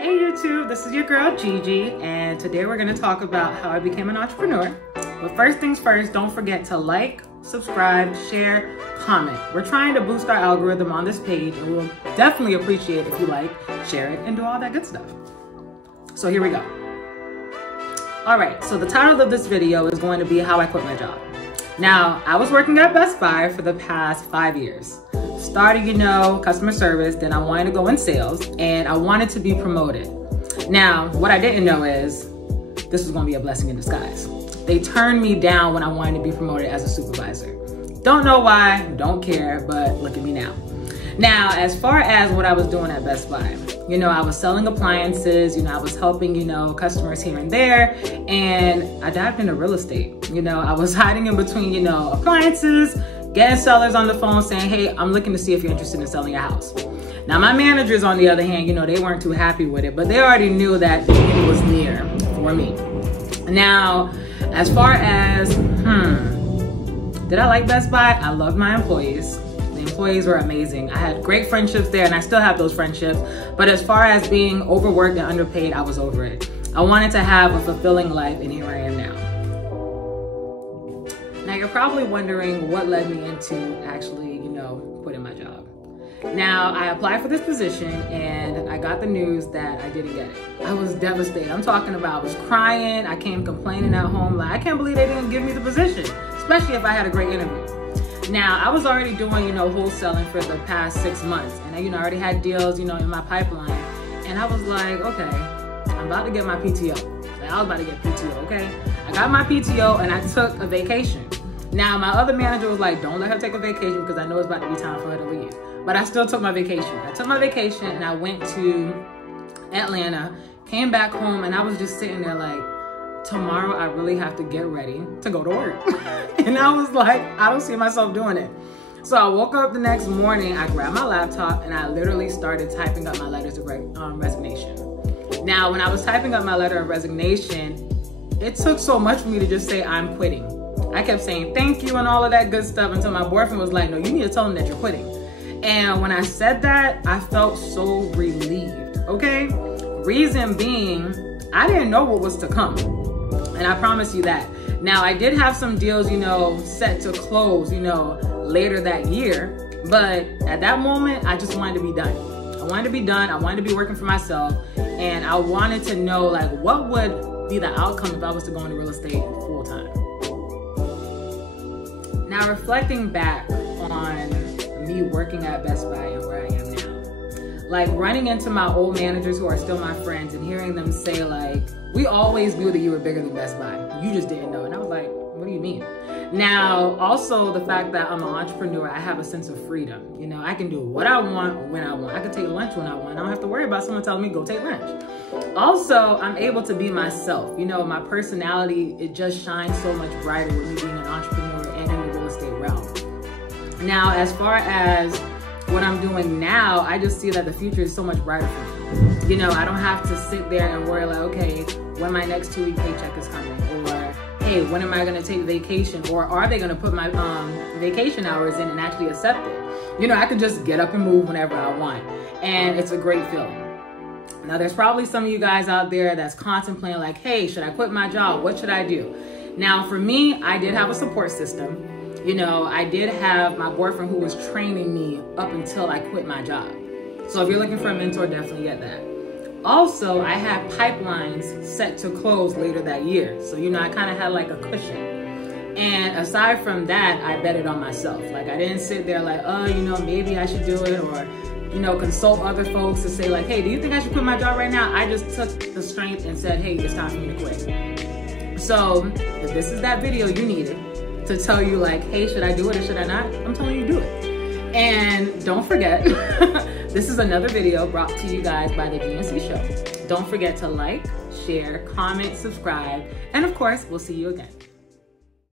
Hey YouTube, this is your girl Gigi, and today we're going to talk about how I became an entrepreneur. But first things first, don't forget to like, subscribe, share, comment. We're trying to boost our algorithm on this page, and we'll definitely appreciate if you like, share it, and do all that good stuff. So here we go. Alright, so the title of this video is going to be how I quit my job. Now, I was working at Best Buy for the past 5 years. Started, customer service, then I wanted to go in sales, and I wanted to be promoted. Now, what I didn't know is this was gonna be a blessing in disguise. They turned me down when I wanted to be promoted as a supervisor. Don't know why, don't care, but look at me now. Now, as far as what I was doing at Best Buy, I was selling appliances, I was helping, customers here and there, and I dived into real estate. I was hiding in between, appliances, getting sellers on the phone saying, hey, I'm looking to see if you're interested in selling your house. Now, my managers, on the other hand, they weren't too happy with it, but they already knew that the end was near for me. Now, as far as, did I like Best Buy? I loved my employees. The employees were amazing. I had great friendships there, and I still have those friendships. But as far as being overworked and underpaid, I was over it. I wanted to have a fulfilling life, and here I am now. Now, you're probably wondering what led me into actually, quitting my job. Now, I applied for this position, and I got the news that I didn't get it. I was devastated. I'm talking about I was crying. I came complaining at home, like, I can't believe they didn't give me the position, especially if I had a great interview. Now, I was already doing, wholesaling for the past 6 months, and I, already had deals, in my pipeline, and I was like, okay, I'm about to get my PTO. Like, I was about to get PTO, okay? I got my PTO, and I took a vacation. Now, my other manager was like, don't let her take a vacation because I know it's about to be time for her to leave. But I still took my vacation. I took my vacation, and I went to Atlanta, came back home, and I was just sitting there like, tomorrow I really have to get ready to go to work. And I was like, I don't see myself doing it. So I woke up the next morning, I grabbed my laptop, and I literally started typing up my letters of resignation. Now, when I was typing up my letter of resignation, it took so much for me to just say, I'm quitting. I kept saying thank you and all of that good stuff until my boyfriend was like, no, you need to tell him that you're quitting. And when I said that, I felt so relieved, okay? Reason being, I didn't know what was to come. And I promise you that. Now, I did have some deals, set to close, later that year. But at that moment, I just wanted to be done. I wanted to be done. I wanted to be working for myself. And I wanted to know, like, what would be the outcome if I was to go into real estate full time. Now, reflecting back on me working at Best Buy and where I am now, like running into my old managers who are still my friends and hearing them say like, we always knew that you were bigger than Best Buy. You just didn't know. And I was like, what do you mean? Now, also the fact that I'm an entrepreneur, I have a sense of freedom. I can do what I want when I want. I can take lunch when I want. I don't have to worry about someone telling me go take lunch. Also, I'm able to be myself. My personality, it just shines so much brighter with me being an entrepreneur and in the real estate realm. Now, as far as what I'm doing now, I just see that the future is so much brighter for me. I don't have to sit there and worry like, okay, when my next 2-week paycheck is coming, or hey, when am I gonna take vacation, or are they gonna put my vacation hours in and actually accept it? I could just get up and move whenever I want, and it's a great feeling. Now, there's probably some of you guys out there that's contemplating like, hey, should I quit my job? What should I do? Now, for me, I did have a support system. I did have my boyfriend who was training me up until I quit my job. So if you're looking for a mentor, definitely get that. Also, I had pipelines set to close later that year. So, I kind of had like a cushion. And aside from that, I betted on myself. Like, I didn't sit there like, oh, maybe I should do it, or, consult other folks to say like, hey, do you think I should quit my job right now? I just took the strength and said, hey, it's time for me to quit. So if this is that video you needed to tell you like, hey, should I do it or should I not? I'm telling you, do it. And don't forget, this is another video brought to you guys by the GNC Show. Don't forget to like, share, comment, subscribe, and of course, we'll see you again.